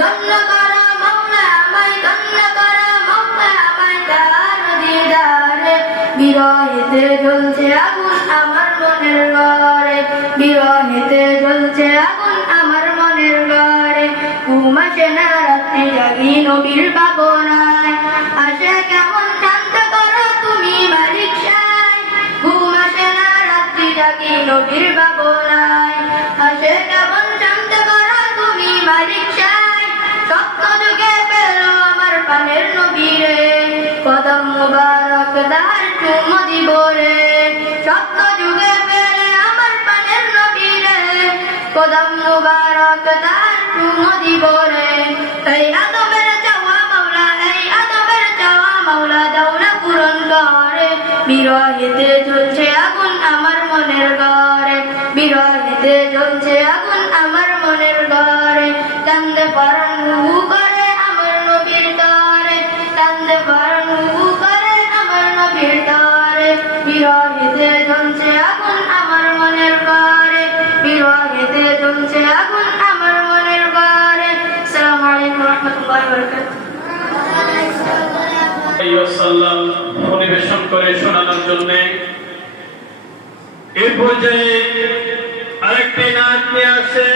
ধন্য করো মাওলা আমায়, ধন্য করো মাওলা আমায় তার দিদারে। বিরহেতে জ্বলছে আগুন আমার মনের ঘরে, বিরহেতে জ্বলছে আগুন আমার মনের ঘরে। ঘুম আসে না রাত্রি জাগি নবীর ভাবনায়, আসে কেমন শান্ত করো তুমি মালিক সাই। ঘুম আসে না রাত্রি জাগি নবীর ভাবনায়, আসে কেমন শান্ত করো তুমি মালিক সাই। সত্য যুগে পেল আমার প্রাণের নবীরে, কদম মুবারক দার চুমো দিব রে। সত্য যুগে পেলে আমার প্রাণের নবীরে, কদম মুবারক দার চুমো দিব রে। এই আদমের চাওয়া মাওলা, এই আদমের চাওয়া মাওলা দাও না পূরণ করে। বিরহেতে জ্বলছে আগুন আমার মনের ঘরে, বিরহেতে জ্বলছে আগুন আমার মনের ঘরে। কান্দে পরাণ হু করে আমার নবীর তরে, কান্দে পরাণ হু করে আমার নবীর তরে। বিরহেতে জ্বলছে আগুন আমার মনের ঘরে, বিরহেতে জ্বলছে আগুন আমার মনের ঘরে। আসসালামু আলাইকুম ওয়া রাহমাতুল্লাহি ওয়া বারাকাতুহু। পরিবেশন করে শোনানোর জন্য এই পর্যায়ে আরেকটি নাচ নিয়ে আসে